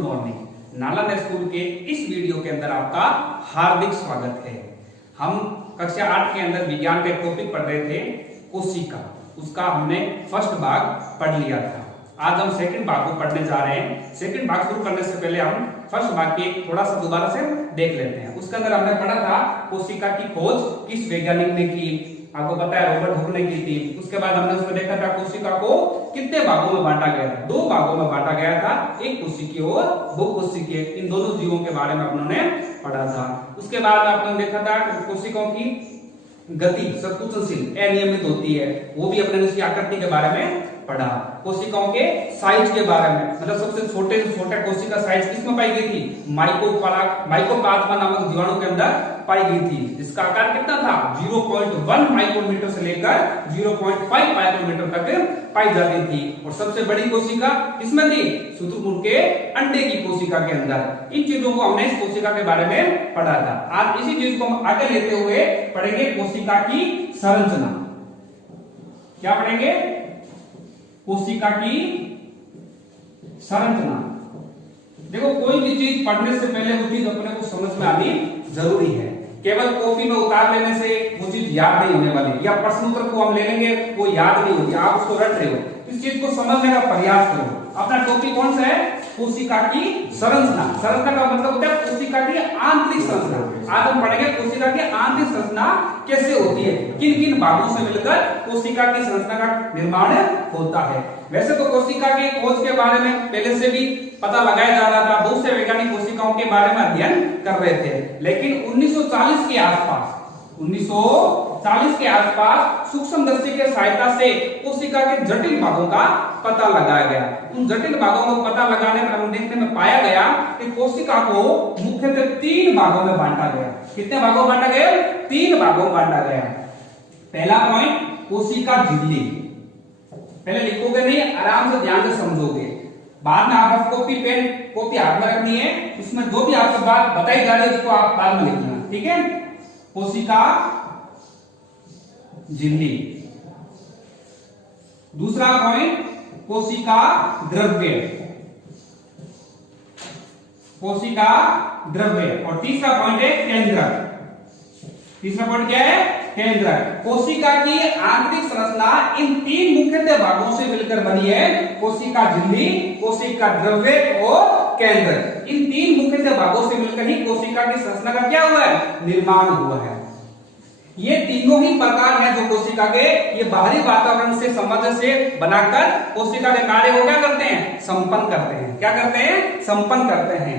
Morning. Nalanda school के इस video के अंदर आपका हार्दिक स्वागत है। हम कक्षा 8 के अंदर विज्ञान का एक टॉपिक पढ़ रहे थे, कोशिका। उसका हमने फर्स्ट भाग पढ़ लिया था। आज हम सेकंड भाग को पढ़ने जा रहे हैं। सेकंड भाग शुरू करने से पहले हम फर्स्ट भाग के थोड़ा सा दोबारा से देख लेते हैं। उसके अंदर हमने पढ़ा था कोशिका की खोज किस वैज्ञानिक ने की, आपको पता है रॉबर्ट हुक ने की थी। उसके बाद हमने उसमें देखा था कोशिका को कितने भागों में बांटा गया था, 2 भागों में बांटा गया था, एक कोशिकीय और बहुकोशिकीय। इन दोनों जीवों के बारे में अपने पढ़ा था। उसके बाद आपने देखा था कोशिकाओं की गति संकुचनशील अनियमित होती है, वो भी अपने उसकी आकृति के बारे में पढ़ा। कोशिकाओं के साइज के बारे में, मतलब सबसे छोटे से छोटा कोशिका साइज किसमें पाई गई थी, माइकोप्लाज्मा नामक जीवाणु के अंदर पाई गई थी, जिसका आकार कितना था 0.1 माइक्रोमीटर से लेकर 0.5 माइक्रोमीटर तक पाई जाती थी। और सबसे बड़ी कोशिका किसमें थी, शुतुरमुर्ग के अंडे की कोशिका के अंदर। इन चीजों को हमने इस कोशिका के बारे में पढ़ा था। आज इसी चीज को हम आगे लेते हुए पढ़ेंगे कोशिका की संरचना। क्या पढ़ेंगे, कोशिका की संरचना। देखो, कोई भी चीज पढ़ने से पहले वो चीज अपने को समझ में आनी जरूरी है। केवल कॉपी में उतार लेने से वो चीज याद नहीं होने वाली, या प्रश्न उत्तर को हम ले लेंगे वो याद नहीं होगी, आप उसको रट रहे हो। इस चीज को समझने का प्रयास करो। अपना टॉपिक कौन सा है, कोशिका की संरचना। संरचना का मतलब होता है कोशिका की आंतरिक संरचना। आज हम पढ़ेंगे कोशिका की आंतरिक संरचना कैसे होती है, किन किन भागों से मिलकर कोशिका की संरचना का निर्माण होता है। वैसे तो कोशिका की खोज के बारे में पहले से भी पता लगाया जा रहा था, बहुत से वैज्ञानिक कोशिकाओं के बारे में अध्ययन कर रहे थे। लेकिन 1940 के आसपास सूक्ष्मदर्शी के सहायता से कोशिका के जटिल भागों का पता लगाया गया। उन जटिल भागों को पता लगाने पर हम देखने में पाया गया कि कोशिका को मुख्यतः 3 भागों में बांटा गया। कितने भागों में बांटा गया, 3 भागों में बांटा गया। पहला पॉइंट, कोशिका झिल्ली। पहले लिखोगे नहीं, आराम से ध्यान से समझोगे। बाद में आप कॉपी हाथ में रखनी है, उसमें जो भी आपको बात बताई जा रही है उसको आप बाद में लिखना, ठीक है। कोशिका झिल्ली। दूसरा पॉइंट, कोशिका द्रव्य। कोशिका द्रव्य। और तीसरा पॉइंट है केंद्रक। तीसरा पॉइंट क्या है, केंद्रक। कोशिका की आंतरिक संरचना इन 3 मुख्यतः भागों से मिलकर बनी है, कोशिका झिल्ली, कोशिका द्रव्य और केंद्रक। इन 3 मुख्यतः भागों से मिलकर ही कोशिका की संरचना का क्या हुआ है, निर्माण हुआ है। ये तीनों ही प्रकार हैं जो कोशिका के ये बाहरी वातावरण से संबंध से बनाकर कोशिका के कार्य को क्या करते हैं, संपन्न करते हैं। क्या करते हैं, संपन्न करते हैं।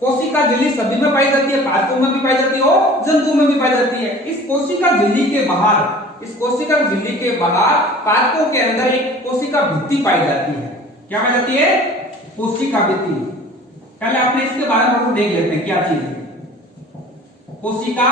कोशिका झिल्ली सभी में पाई जाती है, पादपों में भी पाई जाती है और जंतुओं में भी पाई जाती है। इस कोशिका झिल्ली के बाहर पादपों के अंदर एक कोशिका भित्ति पाई जाती है। क्या पाई जाती है, कोशिका भित्ति। पहले आपने इसके बारे में देख लेते हैं क्या चीज है कोशिका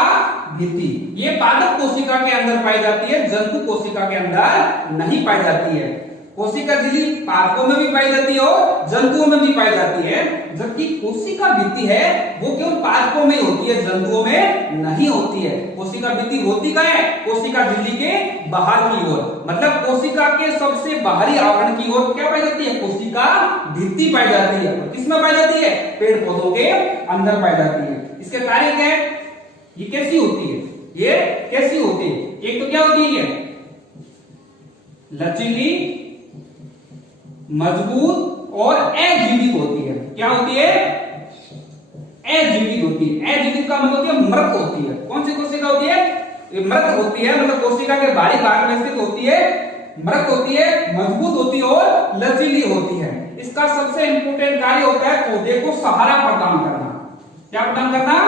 भित्ति। ये पादप कोशिका के अंदर पाई जाती है, जंतु कोशिका के अंदर नहीं पाई जाती है। कोशिका झिल्ली पादपों में भी पाई जाती है और जंतुओं में भी पाई जाती है, जबकि कोशिका भित्ति है वो केवल पादपों में होती है, जंतुओं में नहीं होती है। कोशिका भित्ति होती कहाँ है, कोशिका झिल्ली के बाहर की ओर, मतलब कोशिका के सबसे बाहरी आवरण की ओर क्या पाई जाती है, कोशिका भित्ति पाई जाती है। किसमें पाई जाती है, पेड़ पौधों के अंदर पाई जाती है। इसके कार्य क्या है, ये कैसी होती है, ये कैसी होती है, एक तो क्या होती है, लचीली, मजबूत और अजीवित होती है। क्या होती है, अजीवित होती है। अजीवित का मतलब होती है मृत होती है। कौन सी कोशिका होती है, ये मृत होती है, मतलब कोशिका के बाहरी भाग में स्थित होती है, मृत होती है, मजबूत होती है और लचीली होती है। इसका सबसे इंपोर्टेंट कार्य होता है पौधे को सहारा प्रदान करना। क्या प्रदान करना,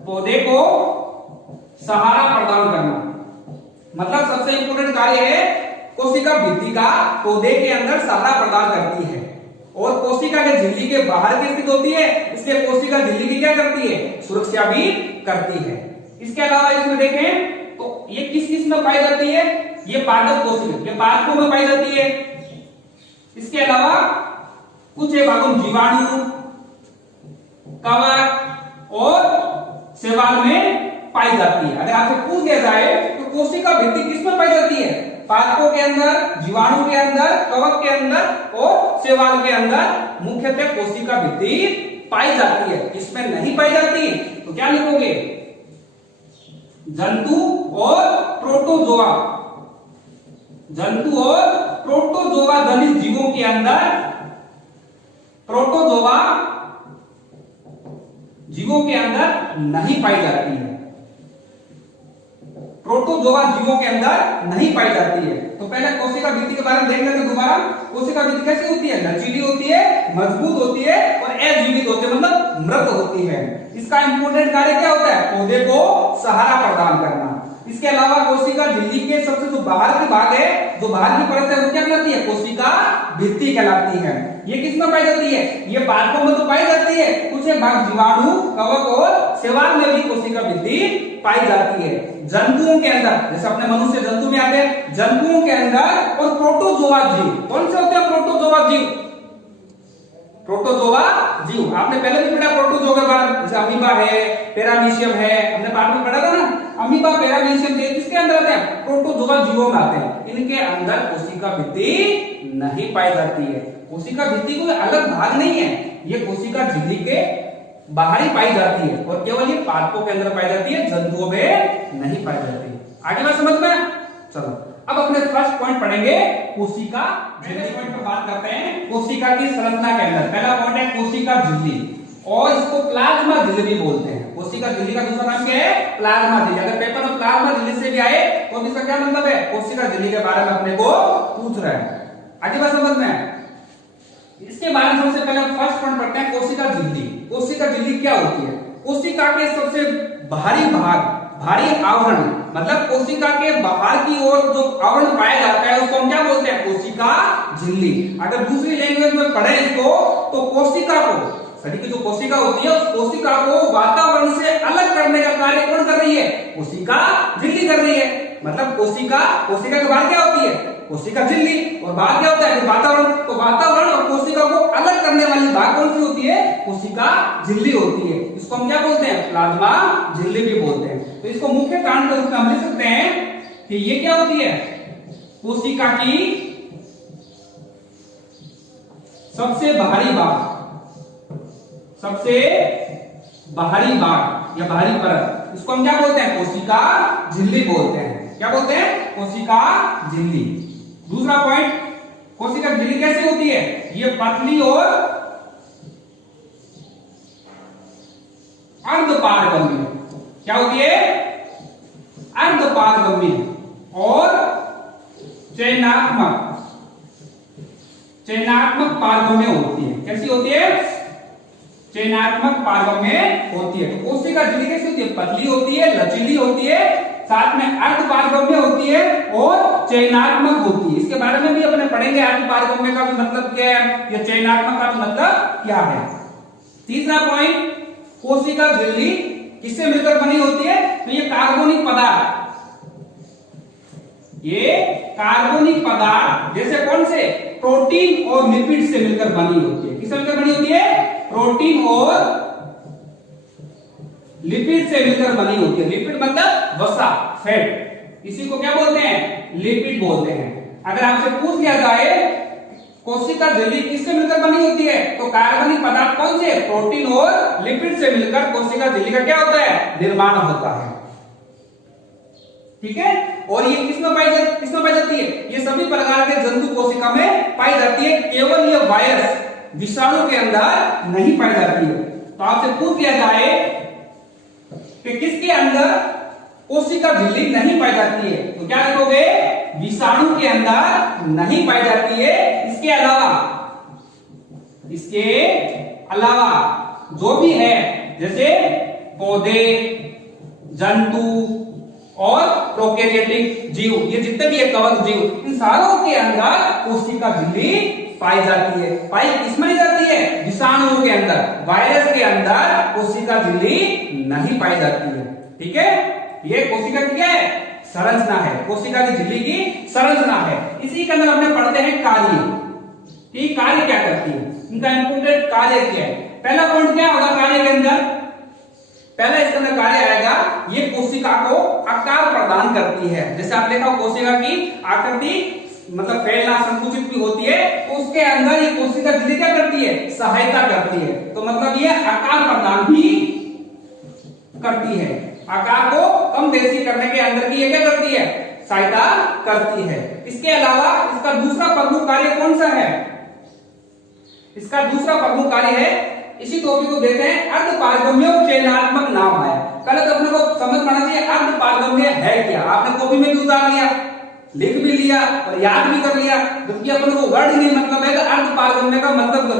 पौधे को सहारा प्रदान करना। मतलब सबसे इंपोर्टेंट कार्य है कोशिका भित्ति का पौधे के अंदर सहारा प्रदान करती है, और कोशिका के झिल्ली के बाहर की स्थित होती है, इसलिए कोशिका झिल्ली की क्या करती है, सुरक्षा भी करती है। इसके अलावा इसमें देखें तो ये किस किस में पाई जाती है, ये पादप कोशिका, ये पादपों में पाई जाती है। इसके अलावा कुछ भागों जीवाणु, कवक और शैवाल में पाई जाती है। अगर आपसे पूछ दिया जाए तो कोशिका भित्ति किस में पाई जाती है, पादपों के अंदर, जीवाणु के अंदर, कवक के अंदर और शैवाल के अंदर मुख्यतः कोशिका भित्ति पाई जाती है। इसमें नहीं पाई जाती तो क्या लिखोगे? जंतु और प्रोटोजोआ। जंतु और प्रोटोजोआ जनित जीवों के अंदर, प्रोटोजोआ जीवों के अंदर नहीं पाई जाती है। प्रोटोजोआ जीवों के अंदर नहीं पाई जाती है। तो पहले कोशिका भित्ति के बारे में देख लेते हैं दोबारा। कोशिका भित्ति कैसी होती है? लचीली होती है, मजबूत होती है और अजीवित होती है, मतलब मृत होती है। इसका इंपोर्टेंट कार्य क्या होता है? पौधे को सहारा प्रदान करना। इसके अलावा कोशिका झिल्ली के सबसे जो बाहर की भाग है, जो बाहर की परत है, वो क्या कहलाती है? कोशिका भित्ति कहलाती है। ये किसमें पाई जाती है? ये पादपों में तो पाई जाती है, कुछ एक भाग जीवाणु, कवक और शैवाल में भी कोशिका भित्ति पाई जाती है। जंतुओं के अंदर, जैसे अपने मनुष्य जंतु में आते हैं, जंतुओं के अंदर और प्रोटोजोआ जीव। कौन से होते हैं प्रोटोजोआ जीव? प्रोटोजोआ जीव आपने पहले भी पढ़ा प्रोटोजोआ के बारे में, जैसे अमीबा है, पैरामीशियम है, हमने पाठ में पढ़ा था ना। अमीबा, पैरामीशियम किसके अंदर आते हैं? प्रोटोजोआ जीवों में आते हैं। इनके अंदर कोशिका भित्ति नहीं पाई जाती है। कोशिका भित्ति कोई अलग भाग नहीं है, ये कोशिका झिल्ली के बाहर ही पाई जाती है और केवल ये पादपों के अंदर पाई जाती है, जंतुओं में नहीं पाई जाती। आगे बात समझ में? चलो अब अपने फर्स्ट पॉइंट पढ़ेंगे कोशिका झिल्ली। पॉइंट पर बात करते हैं कोशिका की संरचना के अंदर। पहला पॉइंट है कोशिका झिल्ली और इसको प्लाज्मा झिल्ली भी बोलते हैं। कोशिका झिल्ली का दूसरा नाम क्या है? प्लाज्मा झिल्ली। अगर पेपर में प्लाज्मा झिल्ली से भी आए तो इसका क्या मतलब है? कोशिका झिल्ली के बारे में अपने को पूछ रहे हैं। आगे बात समझ में? इसके बारे में सबसे पहले फर्स्ट पॉइंट पढ़ते हैं कोशिका झिल्ली। कोशिका झिल्ली क्या होती है? कोशिका के सबसे बाहरी भाग, भारी आवरण, मतलब कोशिका के बाहर की ओर जो आवरण पाया जाता है उसको हम क्या बोलते हैं? कोशिका झिल्ली। अगर दूसरी लैंग्वेज में पढ़े इसको तो कोशिका को, शरीर की जो कोशिका होती है उस कोशिका को वातावरण से अलग करने का कार्य कौन कर रही है? कोशिका झिल्ली कर रही है। मतलब कोशिका के बाहर क्या होती है? कोशिका झिल्ली, और बाहर क्या होता है? वातावरण। तो वातावरण और कोशिका को अलग करने वाली भाग कौन सी होती है? कोशिका झिल्ली होती है। इसको हम क्या बोलते हैं? प्लाज्मा झिल्ली भी बोलते हैं। तो इसको मुख्य कारण के रूप में हम लिख सकते हैं कि ये क्या होती है? कोशिका की सबसे बाहरी भाग, सबसे बाहरी भाग या बाहरी परत, इसको हम क्या बोलते हैं? कोशिका झिल्ली बोलते हैं। क्या बोलते हैं? कोशिका झिल्ली। दूसरा पॉइंट, कोशिका झिल्ली कैसे होती है? ये पतली और अर्धपारगम्य। क्या होती है? अर्धपारगम्य और चयनात्मक पारगम्य होती है। कैसी होती है? चयनात्मक पारगम्य होती है। तो कोशिका झिल्ली कैसी होती है? पतली होती है, लचीली होती है, साथ में अर्धपारगम्य होती है और चयनात्मक होती है। इसके बारे में भी अपने पढ़ेंगे। अर्धपारगम्य का भी मतलब क्या है, या चयनात्मक का मतलब क्या है। तीसरा पॉइंट, कोशिका झिल्ली किससे मिलकर बनी होती है? तो ये कार्बनिक पदार्थ, ये कार्बनिक पदार्थ जैसे कौन से? प्रोटीन और लिपिड से मिलकर बनी होती है। किससे मिलकर बनी होती है? प्रोटीन और लिपिड से मिलकर बनी होती है। लिपिड मतलब वसा, फैट, इसी को क्या बोलते हैं? लिपिड बोलते हैं। अगर आपसे पूछ लिया जाए कोशिका झिल्ली किससे मिलकर बनी होती है, तो कार्बनिक पदार्थ कौन से? प्रोटीन और लिपिड से मिलकर कोशिका झिल्ली का क्या होता है? निर्माण होता है। ठीक है। और ये किसमें पाई जाती है? ये सभी प्रकार के जंतु कोशिका में पाई जाती है। केवल ये वायरस, विषाणु के अंदर नहीं पाई जाती है। तो आपसे पूछ लिया जाए कि किसके अंदर कोशिका झिल्ली नहीं पाई जाती है, तो क्या लिखोगे? विषाणु के अंदर नहीं पाई जाती है। इसके अलावा जो भी है, जैसे पौधे, जंतु और प्रोकैरियोटिक जीव, ये जितने भी है कवक जीव, इन सारों के अंदर कोशिका झिल्ली पाई जाती है। पाई किसमें जाती है? विषाणुओं के अंदर। वायरस के अंदर कोशिका झिल्ली नहीं पाई जाती है। ठीक है। ये कोशिका की क्या है? संरचना है। कोशिका की झिल्ली की संरचना है। इसी के अंदर हमने पढ़ते हैं कार्य, कि कार्य क्या करती है, इनका इंपोर्टेंट कार्य क्या है। पहला पॉइंट क्या होगा कार्य के अंदर? पहला इसके अंदर कार्य आएगा, ये कोशिका को आकार प्रदान करती है। जैसे आप देखा कोशिका की आकृति मतलब फैलना संकुचित भी होती है, तो उसके अंदर ये कोशिका झिल्ली क्या करती है, सहायता करती है। तो मतलब ये आकार प्रदान भी करती है, आकार को कम बेसी करने के अंदर की ये क्या करती है, सहायता करती है। इसके अलावा इसका दूसरा प्रमुख कार्य कौन सा है, इसका दूसरा प्रमुख कार्य है, इसी टॉपिक को देखते हैं, अर्धपारगम्य और चयनात्मक नाम है। पहले तो अपने को समझ पाना चाहिए अर्धपारगम्य है क्या। आपने कॉपी में भी उतार लिया, लिख भी लिया और याद भी कर लिया, जबकि अपन को वर्ड नहीं मतलब है कि अर्धपारगम्य का मतलब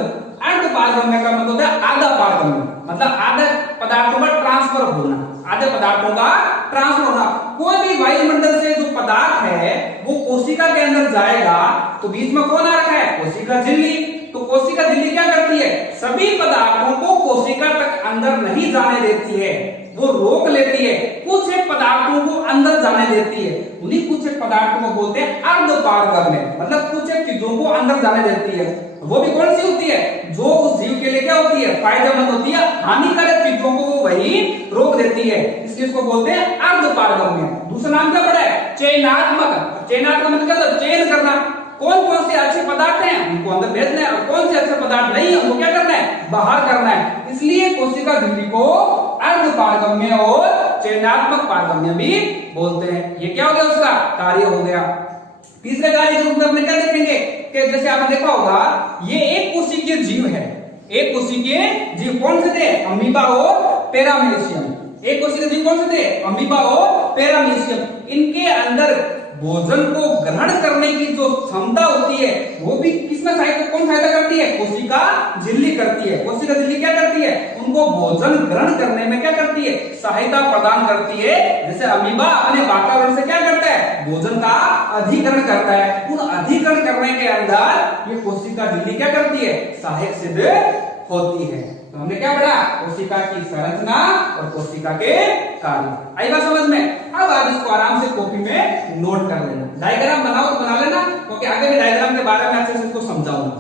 अर्धपारगम्य का मतलब है आधा पारगम्य, मतलब आधे पदार्थों का ट्रांसफर होना, आधे पदार्थों का ट्रांसफर होना। कोई भी वायुमंडल से जो पदार्थ है वो कोशिका के अंदर जाएगा, तो बीच में कौन आ रखा है, कोशिका झिल्ली। तो कोशिका झिल्ली क्या करती है, सभी पदार्थों को कोशिका तक अंदर नहीं जाने देती है, वो रोक लेती है, कुछ एक पदार्थों को अंदर जाने देती है। उन्हीं कुछ एक पदार्थों को बोलते हैं अर्धपारगम्य, मतलब कुछ एक चीजों को अंदर जाने देती है। वो भी कौन सी होती है, जो उस जीव के लिए क्या होती है, फायदेमंद होती है, हानिकारक चीजों को वो वही रोक देती है, इसलिए इसको बोलते हैं अर्धपारगम्य। दूसरा नाम क्या पड़ा है, चयनात्मक। चयनात्मक मतलब क्या, चयन करना, कौन कौन से अच्छे पदार्थ हैं उनको अंदर भेजना है, और कौन से अच्छे पदार्थ नहीं है उनको क्या करना है, बाहर करना है। इसलिए कोशिका झिल्ली को अर्धपारगम्य और चयनात्मक पारगम्य भी बोलते हैं। ये क्या हो गया, उसका कार्य हो गया। तीसरे कार्य के रूप में अपने क्या देखेंगे कि जैसे आपने देखा होगा, ये एक कोशिकीय जीव है, एक कोशिकीय जीव कौन से थे, अमीबा और पैरामीशियम। एक कोशिकीय जीव कौन से थे, अमीबा और पैरामीशियम। इनके अंदर भोजन को ग्रहण करने की जो क्षमता होती है वो भी किसमें सहायता, कौन सहायता करती है, कोशिका झिल्ली करती है। कोशिका झिल्ली क्या करती है, उनको भोजन ग्रहण करने में क्या करती है, सहायता प्रदान करती है। जैसे अमीबा अपने वातावरण से क्या करता है, भोजन का अधिकरण करता है, उन अधिकरण करने के अंदर ये कोशिका झिल्ली क्या करती है, सहायक सिद्ध होती है। तो हमने क्या पढ़ा, कोशिका की संरचना और कोशिका के कार्य। आई बात समझ में। अब आप इसको आराम से कॉपी में नोट कर लेना, डायग्राम बनाओ तो बना लेना, क्योंकि आगे भी डायग्राम के बारे में अच्छे से इसको समझाऊंगा,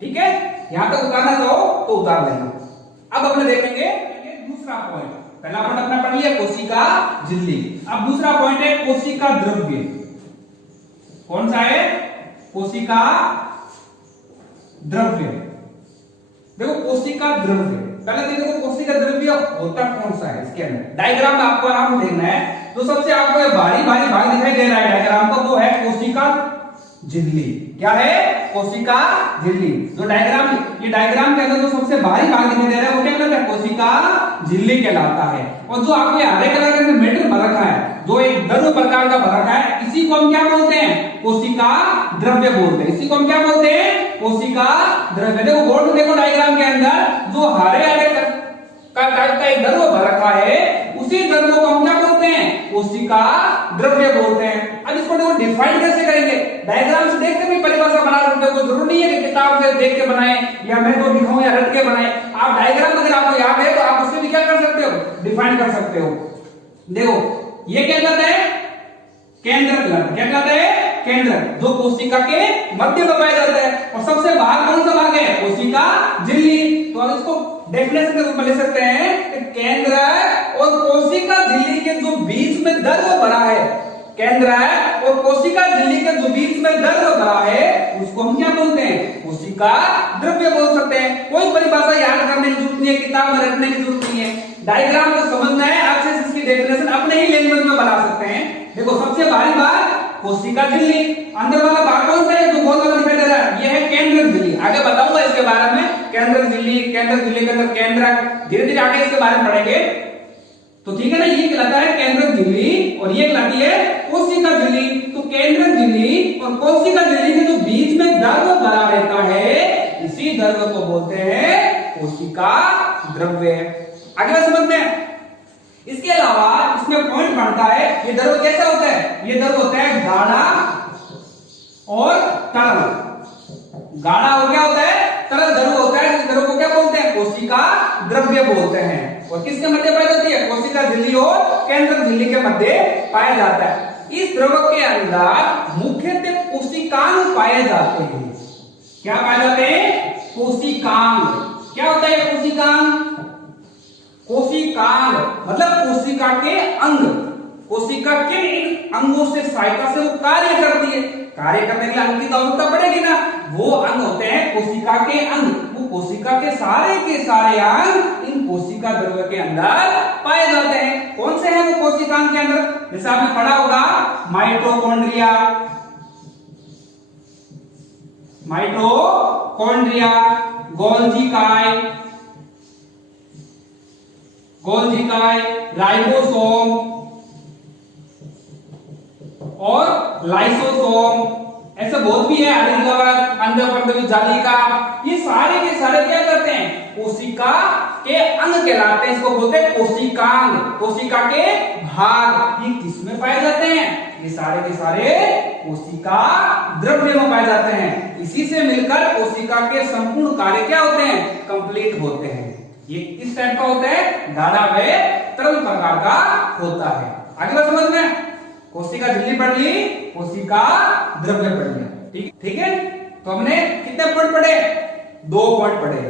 ठीक है। यहां तक उतारना चाहो तो उतार लेना। अब अपने देखेंगे दूसरा पॉइंट, पहला पॉइंट अपना पढ़ लिया कोशिका झिल्ली। अब दूसरा पॉइंट है कोशिका द्रव्य। कौन सा है, कोशिका द्रव्य। देखो कोशिका द्रव्य, पहले तो देखो कोशिका द्रव्य होता कौन सा है, इसके अंदर डायग्राम में आपको आराम से देखना है। तो सबसे आपको भारी भारी भाग दिखाई दे रहा है डायग्राम का, वो है कोशिका झिल्ली। क्या है, कोशिका झिल्ली। जो डायग्राम, ये डायग्राम के अंदर जो सबसे भारी भाग दिखाई दे रहा है वो क्या कहलाता है, कोशिका झिल्ली कहलाता है। और जो आपको हरे कलर का मेटल भर रखा है, जो एक द्रव प्रकार का भर रखा है, इसी को हम क्या बोलते हैं, कोशिका द्रव्य बोलते हैं। इसी को हम क्या बोलते हैं, कोशिका द्रव्य। देखो बोर्ड में देखो डायग्राम के अंदर जो हरे हरे टाइप का एक द्रव भर रखा है, उसी द्रव को हम क्या बोलते हैं, कोशिका द्रव्य बोलते हैं। अब इसको देखो डिफाइन कैसे करेंगे, डायग्राम से देख के भी परिभाषा बना सकते हो, कोई जरूरी नहीं है कि किताब से देख के बनाए या मैं तो लिखाऊं या रट के बनाए। आप डायग्राम अगर आपको याद है तो आप उससे भी क्या कर सकते हो, डिफाइन कर सकते हो। देखो ये क्या कहता है, केंद्र कहलाता है। क्या कहलाता है, केंद्र, जो कोशिका के मध्य में पाया जाता है। और सबसे बाहर कौन सा भाग है, कोशिका झिल्ली। तो अब इसको डेफिनेशन के रूप में ले सकते हैं कि केंद्र और कोशिका झिल्ली के जो बीच में द्रव भरा है, केंद्र और कोशिका झिल्ली के जो बीच में द्रव भरा है, उसको हम क्या बोलते हैं, कोशिका द्रव्य बोल सकते हैं। कोई परिभाषा याद करने की जरूरत नहीं है, किताब में रखने की जरूरत नहीं है, डायग्राम को समझना है, अच्छे से इसकी डेफिनेशन अपने ही लैंग्वेज में बना सकते हैं। देखो सबसे भारी भाग कोशिका झिल्ली, अंदर वाला भाग कौन सा है, जो गोल वाला दिखाई दे रहा है, ये है केंद्र झिल्ली। आगे बताऊंगा इसके बारे में, केंद्र झिल्ली के अंदर केंद्र, धीरे धीरे आगे इसके बारे में पढ़ेंगे। तो ठीक है ना, ये कहलाता है केंद्र झिल्ली और ये कहलाती है कोशिका झिल्ली। तो केंद्र झिल्ली और कोशिका झिल्ली के जो बीच में द्रव भरा रहता है, इसी द्रव को बोलते हैं कोशिका द्रव्य। आगे समझ में। इसके अलावा इसमें पॉइंट बनता है, ये द्रव कैसा होता है, ये द्रव होता है गाढ़ा और तरल। गाढ़ा और क्या होता है, तरल द्रव होता है। इस द्रव को क्या बोलते हैं, कोशिका द्रव्य बोलते हैं। और किसके मध्य पाई जाती है, कोशिका झिल्ली और केंद्र झिल्ली के मध्य पाया जाता है। इस द्रव के अंदर मुख्यतः कोशिकांग पाए जाते हैं। क्या पाए जाते हैं, कोशिकांग। क्या होता है कोशिकांग, कोशिकांग मतलब कोशिका के अंग। कोशिका किन इन अंगों से सहायता से वो कार्य करती है, कार्य करने के लिए अंग की तो आवश्यकता पड़ेगी ना, वो अंग होते हैं कोशिका के अंग। वो कोशिका के सारे अंग इन कोशिका द्रव्य के अंदर पाए जाते हैं। कौन से हैं वो कोशिकांग के अंदर? जैसे आपने पढ़ा होगा माइटोकॉन्ड्रिया, माइटोकॉन्ड्रिया, गोल्जी काय, राइबोसोम और लाइसोसोम, ऐसे बहुत भी है, हरित अंडपर्दवी जालिका। ये सारे के सारे क्या करते हैं? कोशिका के अंग कहलाते हैं, इसको बोलते हैं कोशिकांग। कोशिका के भाग ये किसमें पाए जाते हैं? ये सारे के सारे कोशिका द्रव्य में पाए जाते हैं। इसी से मिलकर कोशिका के संपूर्ण कार्य क्या होते हैं? कंप्लीट होते हैं। ये किस टाइप का होता है? गाढ़ा व तरल प्रकार का होता है। आगे बात समझ में? कोशिका झिल्ली पढ़ ली, कोशिका द्रव्य पढ़ लिया, ठीक है। तो हमने कितने पॉइंट पढ़े? 2 पॉइंट पढ़े।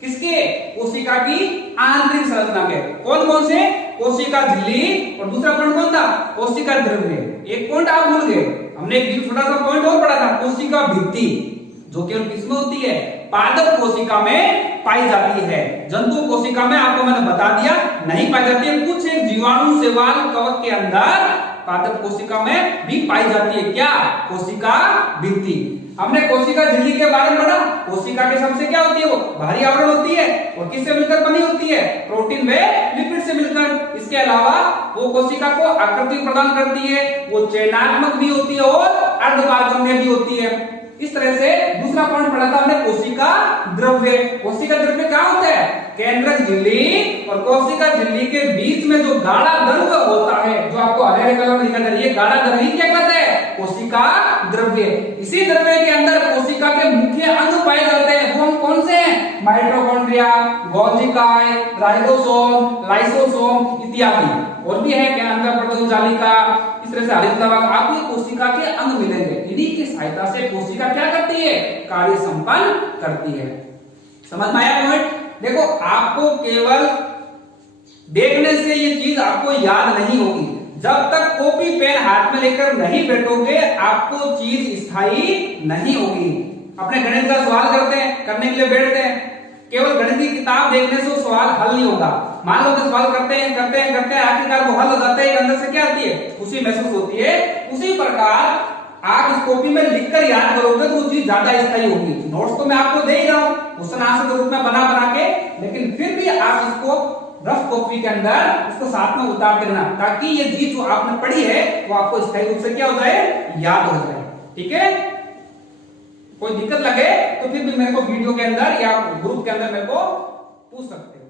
किसके? कोशिका की आंतरिक संरचना के। कौन कौन से? कोशिका झिल्ली और दूसरा पॉइंट कौन था? कोशिका द्रव्य। एक पॉइंट आप भूल गए, हमने एक छोटा सा पॉइंट और पढ़ा था, कोशिका भित्ति, जो केवल किसमें होती है? पादप कोशिका में पाई जाती है। जंतु कोशिका में आपको मैंने बता दिया नहीं पाई जाती है। कुछ एक जीवाणु शैवाल कवक के अंदर पादप कोशिका में भी पाई जाती है। क्या? कोशिका भित्ति। हमने कोशिका झिल्ली के बारे में पढ़ा। कोशिका के सबसे क्या होती है? वो भारी आवरण होती है और किससे मिलकर बनी होती है? प्रोटीन व लिपिड से मिलकर। इसके अलावा वो कोशिका को आकृति प्रदान करती है, वो चयनात्मक भी होती है और अर्धपारगम्य भी होती है। इस तरह से दूसरा पॉइंट पढ़ा था हमने कोशिका द्रव्य। कोशिका द्रव्य क्या होता है? केंद्रक झिल्ली और कोशिका झिल्ली के बीच में जो गाढ़ा द्रव्य होता है, जो आपको हरे हरे कलर में लिखा है, ये गाढ़ा द्रव्य क्या कहते हैं? कोशिका द्रव्य। इसी द्रव्य के अंदर कोशिका के मुख्य अंग पाए जाते हैं। वो कौन से हैं? माइटोकॉन्ड्रिया, गोल्जी काय, राइबोसोम, लाइसोसोम इत्यादि। और भी है क्या? अंडपर्दवी जालिका। इस तरह से हरित लवक आपको कोशिका के अंग मिलेंगे। इन्हीं की सहायता से कोशिका क्या करती है? कार्य संपन्न करती है। समझ में आया पॉइंट? देखो, आपको केवल देखने से ये चीज आपको याद नहीं होगी। जब तक कॉपी पेन हाथ में लेकर नहीं बैठोगे, आपको चीज स्थायी नहीं होगी। अपने गणित का सवाल करने के लिए बैठते हैं, केवल गणित की किताब देखने से वो सवाल हल नहीं होगा। मान लो कि सवाल करते हैं आखिरकार वो हल हो जाता है, अंदर से क्या आती है? खुशी महसूस होती है। उसी प्रकार आप इस कॉपी में लिखकर याद करोगे तो वो चीज ज्यादा स्थायी होगी। नोट्स तो मैं आपको दे ही रहा हूं क्वेश्चन आंसर के रूप में बना के, लेकिन फिर भी आप इसको रफ कॉपी के अंदर इसको साथ में उतार के रखना, ताकि ये चीज जो आपने पढ़ी है वो आपको स्थायी रूप से क्या हो जाए? याद हो जाए। ठीक है? कोई दिक्कत लगे तो फिर भी मेरे को वीडियो के अंदर या ग्रुप के अंदर मेरे को पूछ सकते हैं।